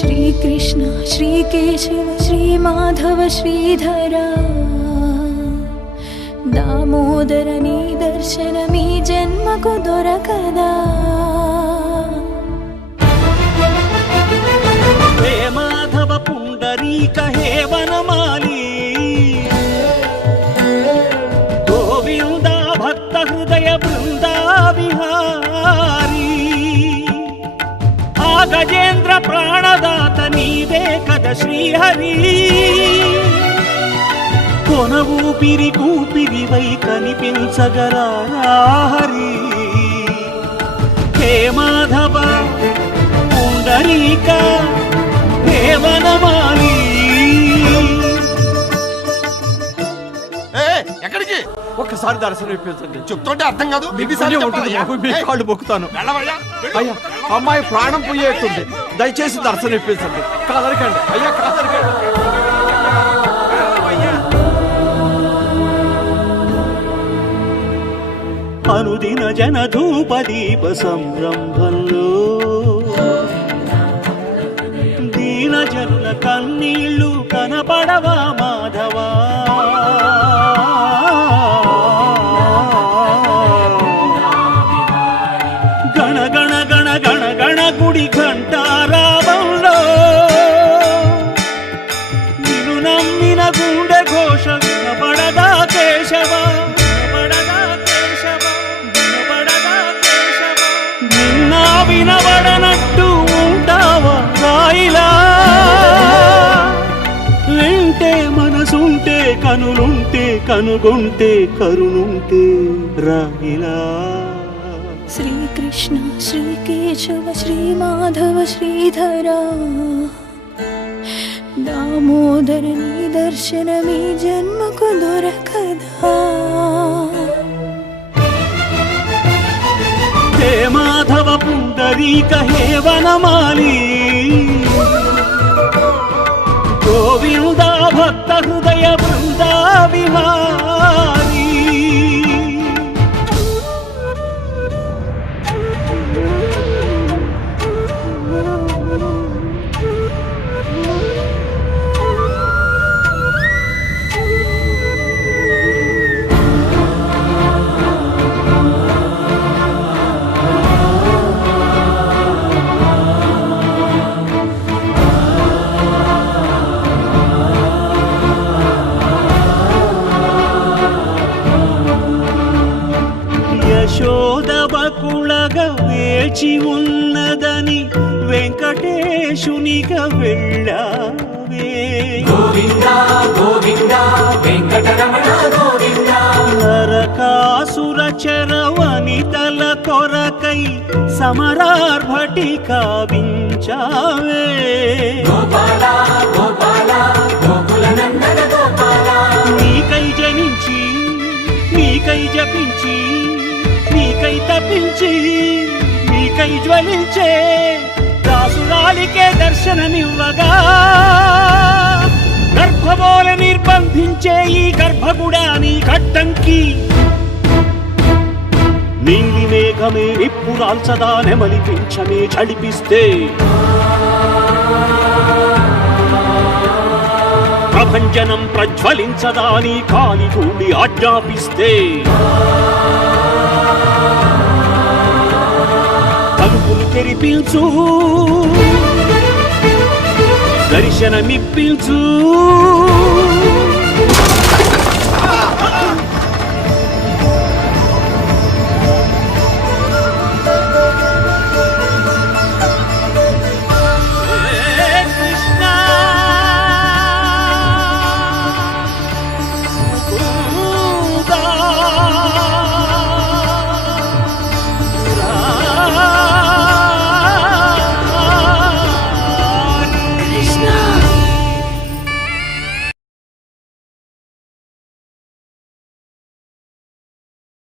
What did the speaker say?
శ్రీకృష్ణ శ్రీకేశవ శ్రీమాధవ శ్రీధరా దామోదర నీ దర్శనమీ జన్మకు దొరకదా. హే మాధవ పుండరీక హే వనమాలి గోవింద భక్త హృదయ బృందా విహారీ ఆ గజేంద్ర ప్రాణదాత నీవే కద శ్రీహరి కొన ఊపిరి కూపిరివై కనిపించగరారా హరి. హే మాధవ పుండరీక హే వనమాలి. ఎక్కడికి? ఒక్కసారి దర్శనం ఇప్పించండి. చెప్తుంటే అర్థం కాదు. మీ కాళ్ళు మొక్కుతాను. అయ్యా అమ్మాయి ప్రాణం పోయేట్టుంది, దయచేసి దర్శనం ఇప్పించండి. కాదరకండి అయ్యా, కాదరకండి. అనుదిన జనధూపదీప సంరంభంలో దీన జనుల కన్నీళ్ళు కనపడవా మాధవా. గణ గణ గణ గణ గణ గుడి ఘంటారావంలో నిన్ను నమ్మిన గుండె ఘోష వినపడదా కేశవ, నిన్నా వినబడనట్టు ఉంటావా రాయిలా. వింటే మనసుంటే కనులుంటే కనుగొంటే కరుణుంటే రాయిలా. శ్రీకృష్ణ శ్రీకేశవ శ్రీమాధవ శ్రీధరా దామోదర నీ దర్శనమీ జన్మకు దొరకదా. హే మాధవ పుండరీక హే వనమాలి గోవింద భక్త హృదయ బృందా విహారీ. యశోదబకుళగా వేచి ఉన్నదని వెంకటేశునిగా వెళ్ళావే. నరకాసుర చరవనితల కొరకై సమరార్భటి కావించావే. నీకై జనించి నీకై జపించి నీకై తప్పించి నీకై జ్వలించే దాసురాలికే దర్శనమివ్వగా గర్భబోల నిర్బంధించే ఈ గర్భగుడాని కట్టంకి నీలి మేఘమే నిప్పురాల్చదా నెమలి పింఛమే చడిపిస్తే ప్రభంజనం ప్రజ్వలించదా నీ కాలి భూమి ఆజ్ఞాపిస్తే తలుపులు తెరిపించు దర్శనమిప్పించు.